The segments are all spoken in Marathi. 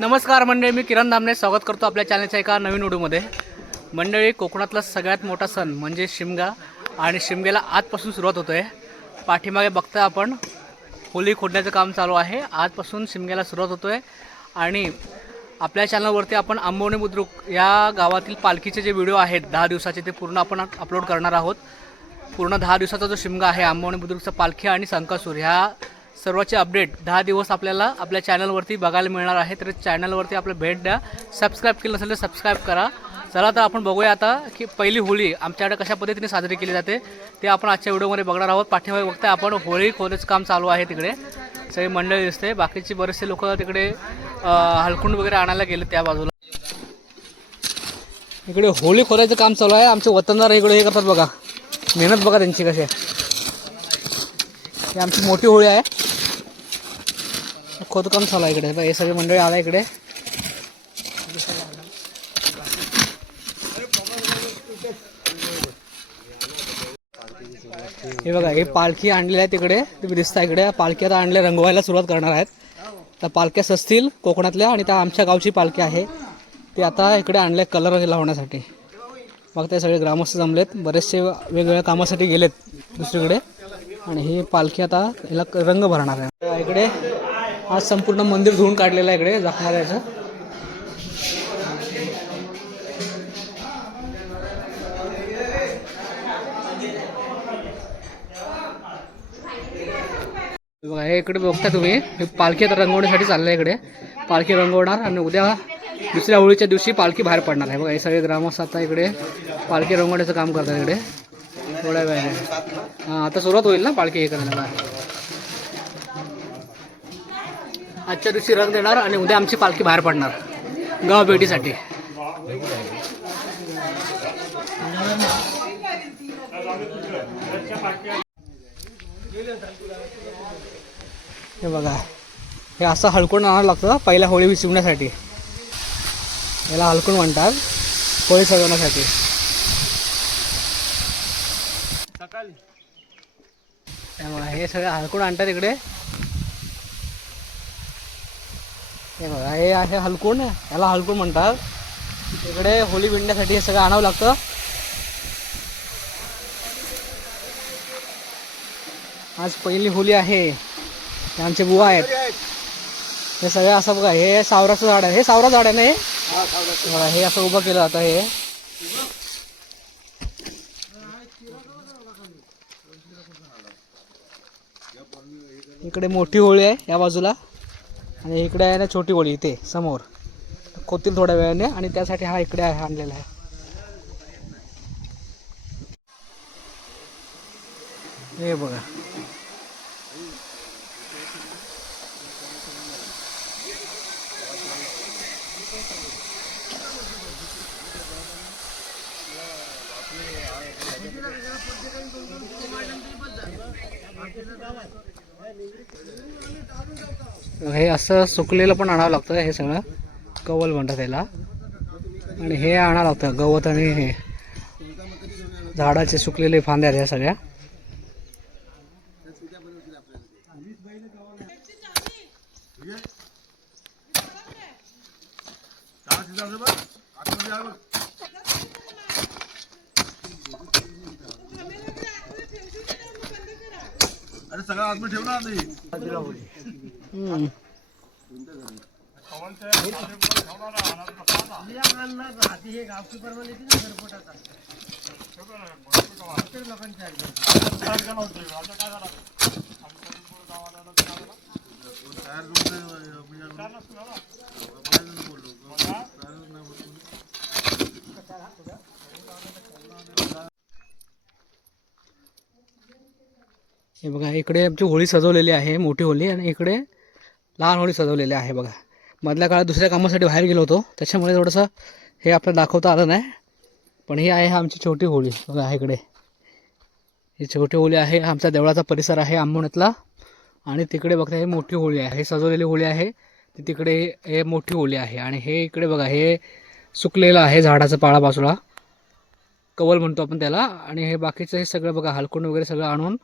नमस्कार मंडळी, मी किरण दामने स्वागत करतो आपल्या चॅनलच्या एका नवीन व्हिडिओमध्ये। मंडळी, कोकणातला सगळ्यात मोठा सण म्हणजे शिमगा आणि शिमग्याला आजपासून सुरुवात होते। पाठीमागे बघताय आपण होली खोदण्याचं काम चालू आहे। आजपासून शिमग्याला सुरुवात होते आणि आपल्या चॅनलवरती आपण आंबवणे बुद्रुक या गावातील पालखीचे जे व्हिडिओ आहेत 10 दिवसाचे ते पूर्ण आपण अपलोड करणार आहोत। पूर्ण 10 दिवसाचा जो शिमगा आहे आंबवणे बुद्रुकचा पालखी आणि संकासूर ह्या सर्वाचे अपडेट 10 दिवस आपल्याला आपल्या चॅनलवरती बघायला मिळणार आहे। तर चॅनलवरती आपलं भेट द्या, सबस्क्राइब केलं नसेल तर सबस्क्राइब करा। चला तर आपण बघूया आता की पहिली होळी आमच्याकडे कशा पद्धतीने साजरी केली जाते ते आपण आजच्या व्हिडिओमध्ये बघणार आहोत। पाठीमागे बघताय आपण होळी खोदायचं काम चालू आहे, तिकडे सगळी मंडळी दिसते। बाकीचे बरेचसे लोक तिकडे हलकुंड वगैरे आणायला गेले त्या बाजूला। इकडे होळी खोदायचं काम चालू आहे। आमचे वतनदार इकडे हे करतात बघा, मेहनत बघा त्यांची कशी आहे। ही आमची मोठी होळी आहे, खोदकाम चालू आहे इकडे। हे सगळे मंडळी आला इकडे। हे बघा, हे पालखी आणलेली आहे तिकडे, तुम्ही दिसता इकडे। पालखी आता आणले, रंगवायला सुरुवात करणार आहेत। त्या पालख्या सजतील कोकणातल्या आणि त्या आमच्या गावची पालखी आहे ते आता इकडे आणले कलर लावण्यासाठी। मग ते सगळे ग्रामस्थ जमलेत, बरेचसे वेगवेगळ्या कामासाठी गेलेत दुसरीकडे आणि ही पालखी आता याला रंग भरणार आहे। इकडे आज संपूर्ण मंदिर धुवून काढलेलं आहे इकडे जाखणाऱ्याचं। बघा, हे इकडे बघता तुम्ही, हे पालखी आता रंगवण्यासाठी चाललं आहे इकडे। पालखी रंगवणार आणि उद्या दुसऱ्या होळीच्या दिवशी पालखी बाहेर पडणार आहे। बघा, हे सगळे ग्रामस्थ आता इकडे पालखी रंगवण्याचं काम करतात इकडे थोड्या वेळाने। आता सुरुवात होईल ना पालखी हे करायला। आजच्या दिवशी रंग देणार आणि उद्या आमची पालखी बाहेर पडणार गाव भेटीसाठी। हे बघा, हे असं हलकुंड आणावं लागतं पहिल्या होळी विसरण्यासाठी। याला हलकुंड म्हणतात, होळी सजवण्यासाठी। हे सगळे हलकुंड आणतात इकडे। हे बघा, हे आहे हलकुंड, याला हलकुंड म्हणतात। इकडे होळी विणण्यासाठी हे सगळं आणावं लागतं। आज पहिली होळी आहे, हे आमचे बुवा आहेत। हे सगळं असं बघा, हे सावराचं झाड आहे, हे सावरा झाड आहे ना हे। हे असं उभं केलं आता हे। इकडे मोठी होळी आहे या बाजूला आणि इकडे आहे ना छोटी होळी, इथे समोर खोदतील थोड्या वेळाने आणि त्यासाठी हा इकडे आहे आणलेला आहे। हे बघा, हे असं सुकलेलं पण आणावं लागतं, हे सगळं कवल म्हणतात त्याला। आणि हे आणावं लागतं गवत आणि हे झाडाचे सुकलेले फांद्या ह्या सगळ्या। अरे सगळं आतमध्ये ठेव ना आधी। हे बघा, इकडे आमची होळी सजवलेली आहे, मोठी होळी, आणि इकडे लहान होळी सजवलेली आहे। बघा, मधल्या काळात दुसऱ्या कामासाठी बाहेर गेलो होतो त्याच्यामुळे थोडंसं हे आपल्याला दाखवता आलं नाही, पण ही आहे आमची छोटी होळी। बघा इकडे ही छोटी होळी आहे, आमच्या देवळाचा परिसर आहे आंबवण्यातला। आणि तिकडे बघता हे मोठी होळी आहे, हे सजवलेली होळी आहे। तिकडे हे मोठी होळी आहे आणि हे इकडे बघा, हे सुकलेलं आहे झाडाचं पाळा बाजूला, कवल म्हणतो आपण त्याला। आणि हे बाकीचं हे सगळं बघा, हलकुंड वगैरे सगळं आणून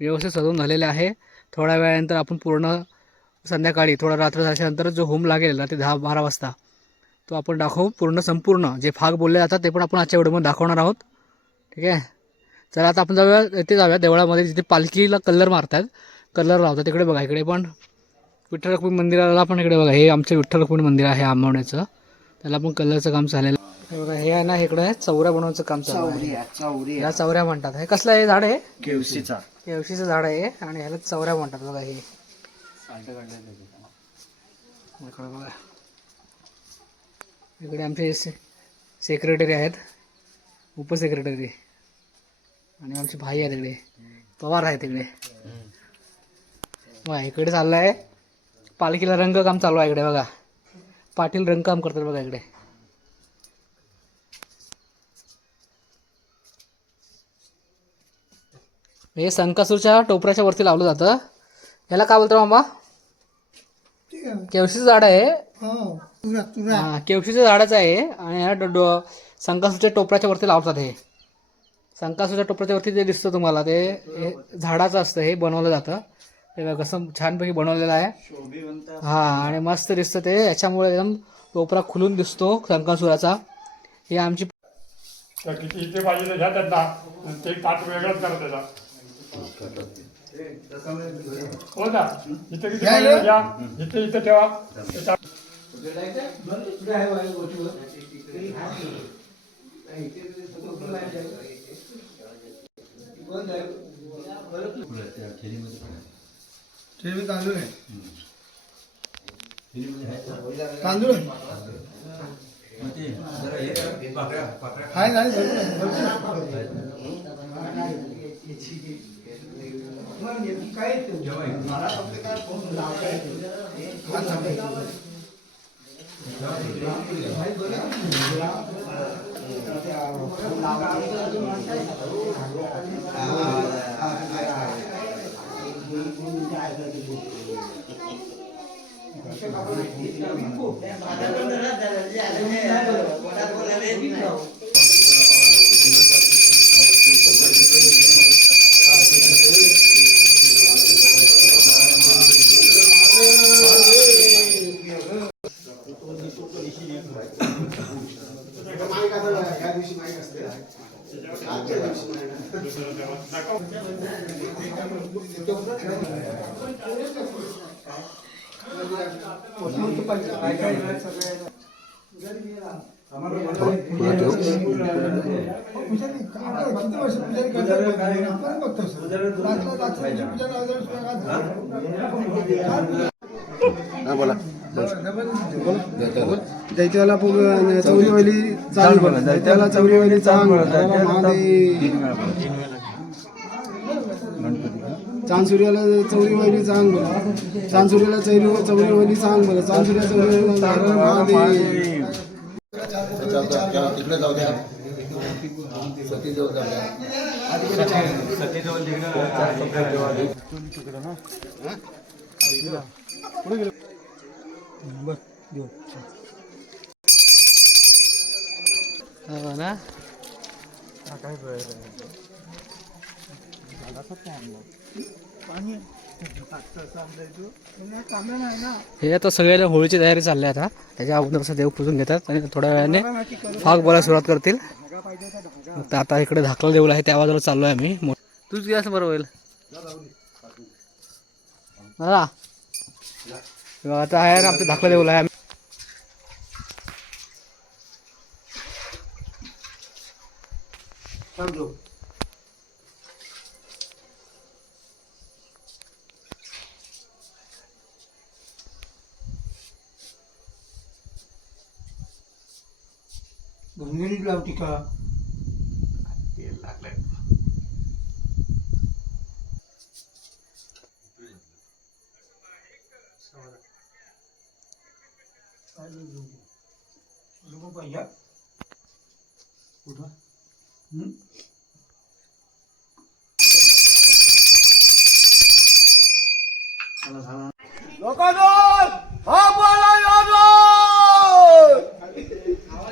व्यवस्थित सजवून झालेले आहे। थोड्या वेळानंतर आपण पूर्ण संध्याकाळी थोडा रात्र झाल्यानंतर जो होम लागेल रात्री 10-12 वाजता तो आपण दाखवू संपूर्ण जे भाग बोलले जातात ते पण आपण आजच्या व्हिडिओमध्ये दाखवणार आहोत. ठीक आहे, चला आता आपण जाऊया देवळामध्ये जिथे पालखीला कलर मारतात, कलर लावतात. तिकडे बघा, इकडे पण विठ्ठल रुक्मिणी मंदिराला पण इकडे बघा, हे आमचं विठ्ठल रुक्मिणी मंदिर आहे आंबवण्याचं, त्याला पण कलरचं काम झालेलं आहे. बघा हे आहे ना, इकडे चौऱ्या बनवण्याचं काम चालू आहे. या चौऱ्या म्हणतात. हे कसलं आहे झाड आहे? केवशीचं झाड आहे आणि ह्याला चौऱ्या म्हणतात. बघा हे इकडे बघा, इकडे आमचे सेक्रेटरी आहेत, उपसेक्रेटरी, आणि आमचे भाई आहेत तिकडे, पवार आहेत तिकडे. बघा इकडे चाललं आहे पालखीला रंगकाम चालू आहे. इकडे बघा पाटील रंगकाम करतात बघा इकडे. हे संकासूरच्या टोपऱ्याच्या वरती लावलं जातं. याला काय बोलतो मामा? केवशीचं झाड आहे. हा, केवशीचं झाडाचं आहे आणि ह्या संकासूरच्या टोपऱ्याच्या वरती लावतात. हे संकासूरच्या टोपऱ्याच्या वरती जे दिसतं तुम्हाला ते हे झाडाचं असतं, हे बनवलं जातं. हे कसं छानपैकी बनवलेलं आहे. हा, आणि मस्त दिसतं ते, याच्यामुळे एकदम टोपरा खुलून दिसतो संकासुराचा. हे आमची किती इथे पाहिजे घ्या त्यांना, ते ताट वेगळंच करा त्याचा. हो ना, इथे किती पाहिजे घ्या, इथे इथे ठेवा. तांदूळ आहे, तांदूळ दैत्याला चौरीवाली चांग बघा, दैत्याला चौरीवाली चांग चांदसूर्याला चौरीवाली चांग बघा, चांदसूर्याला चौरीवाली चांग बघा, चांदसूर्या चौरीवाली महादेव. तिकडे जाऊ द्या, सती जवळ जाऊ ना. हे आता सगळ्यांना होळीची तयारी चालली आहे. आता त्याच्या अगोदर असं देव पुजून घेतात आणि थोड्या वेळाने फाग बोलायला सुरुवात करतील. मग आता इकडे धाकला देऊळ आहे, त्या बाजूला चाललो आहे आम्ही. तूच घ्या असं बरं होईल. आता आहे ना आपलं धाकला देऊळ आहे. घंगेरीत लावती का?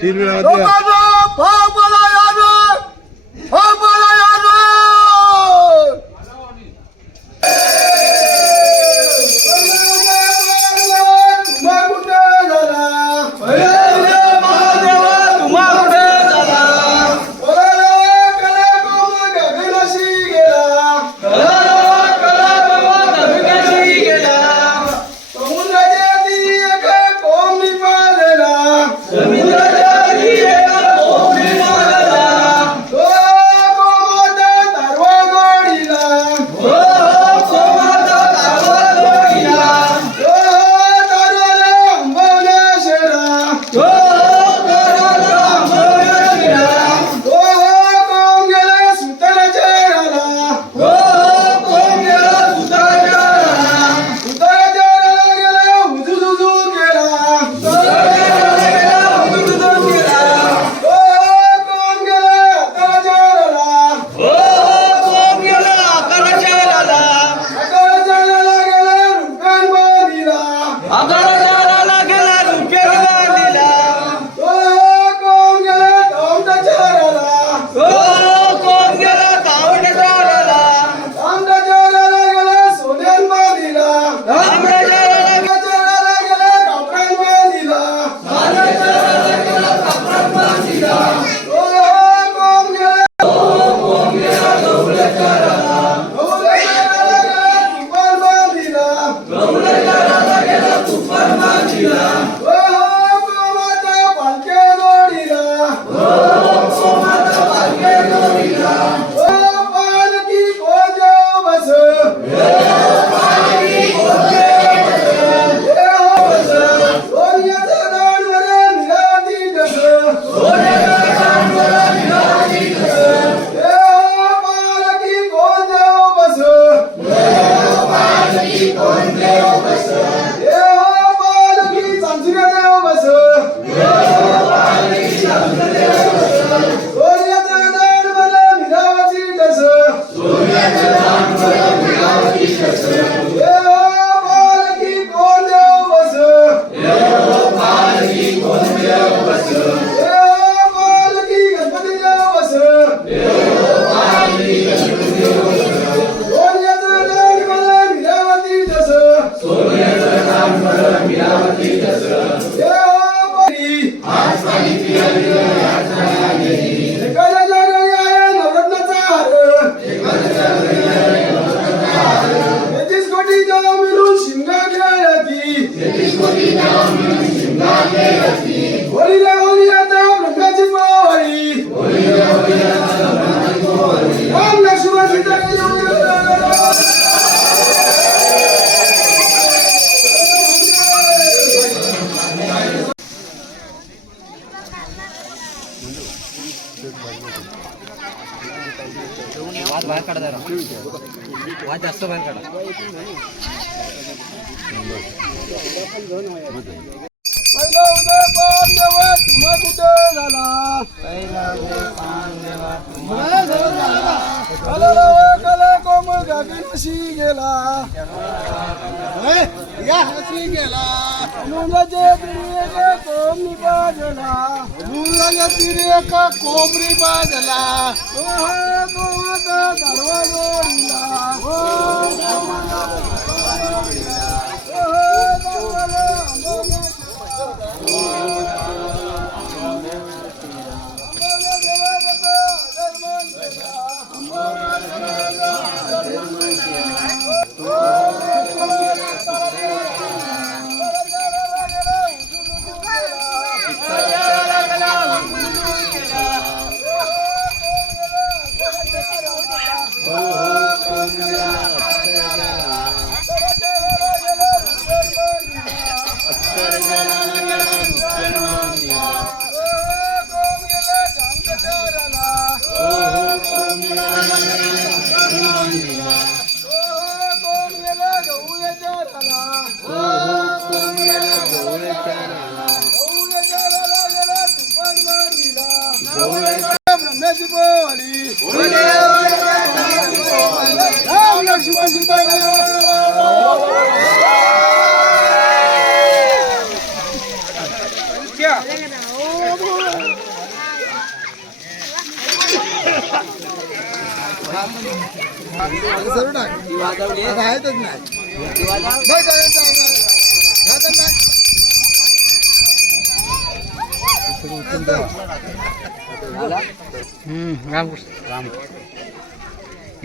तीन वेळा बाहेर काढा जरा वाद जास्त बाहेर काढा कोमरी बाजला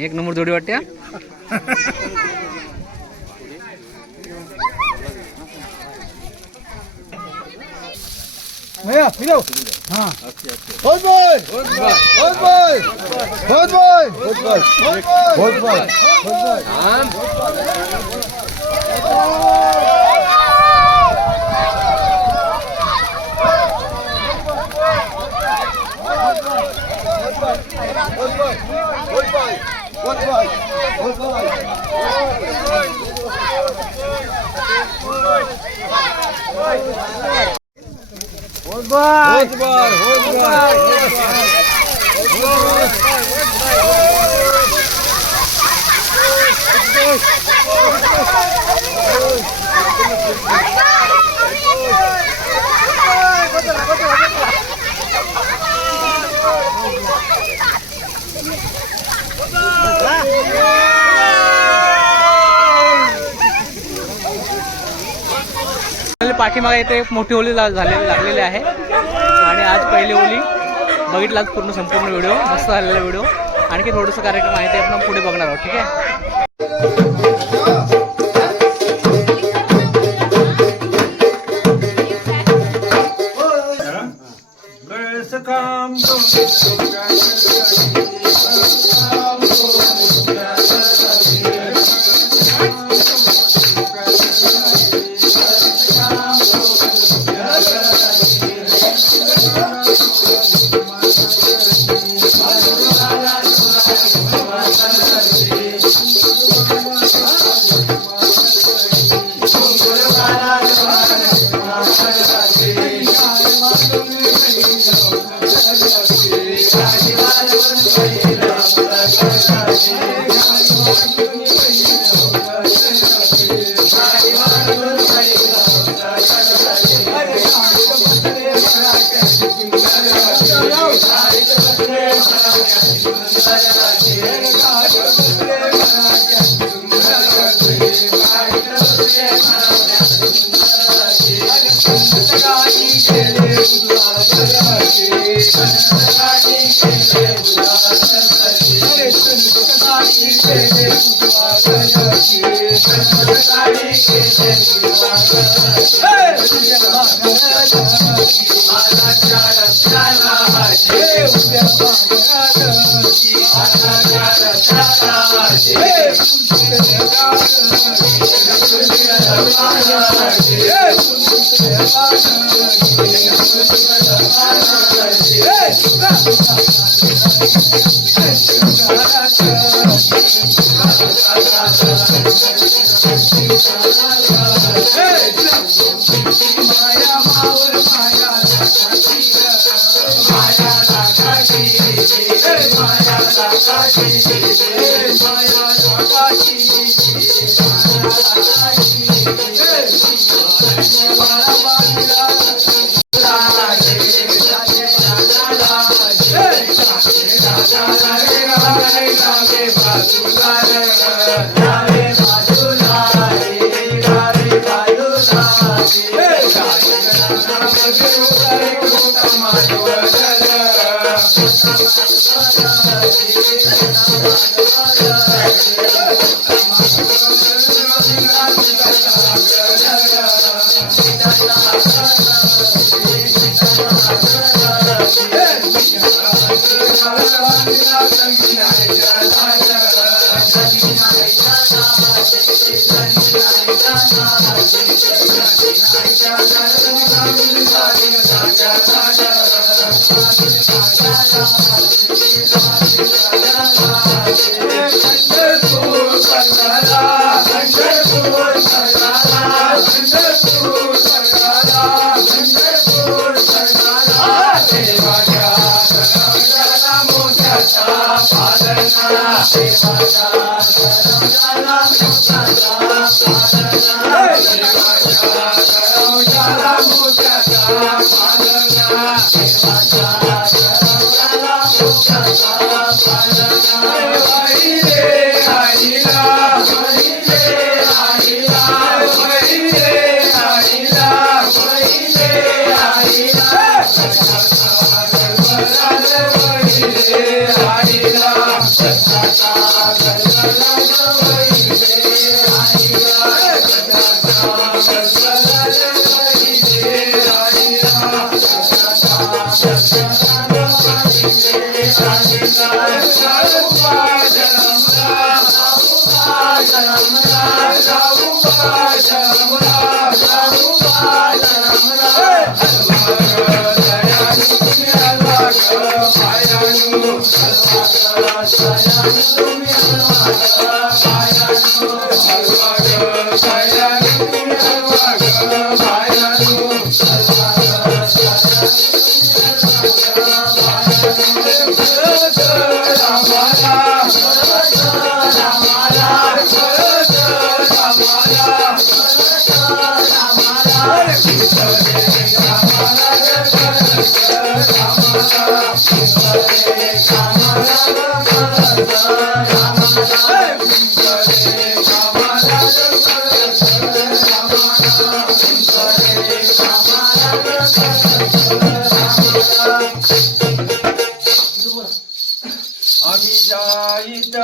एक नंबर जोडी वाटते भैया फिरो हाँ बहुत बोल बहुत बोल बहुत बोल बहुत बोल बहुत बोल पाठीमागे इथे एक मोठी होली लागलेली आहे आणि आज पहिली होली बघितलाच पूर्ण संपूर्ण व्हिडिओ मस्त झालेला व्हिडिओ. आणखी थोडंसं कार्यक्रम आहे ते आपण पुढे बघणार आहोत. ठीक आहे.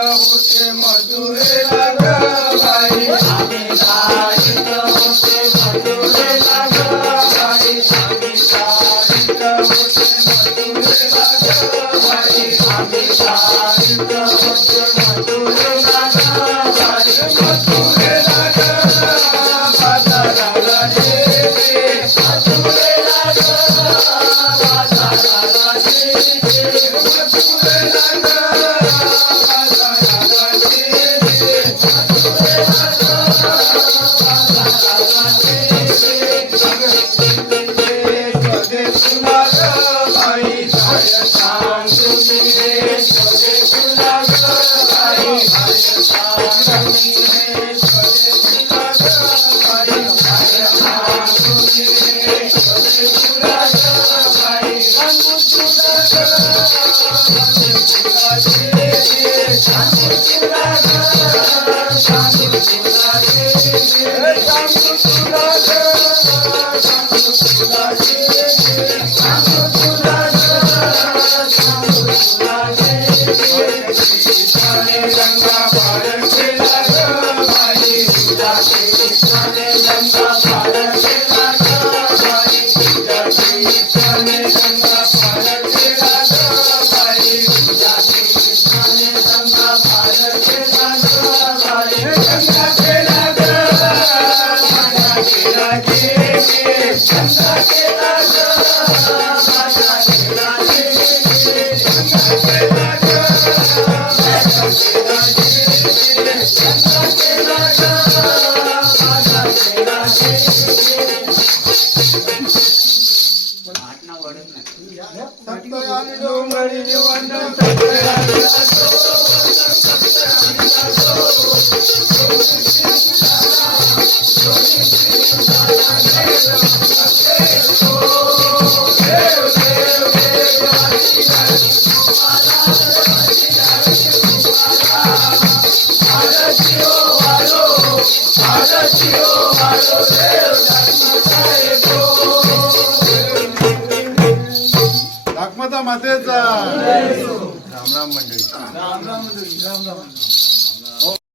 होते मधुरे मातेचा राम राम मंडळी.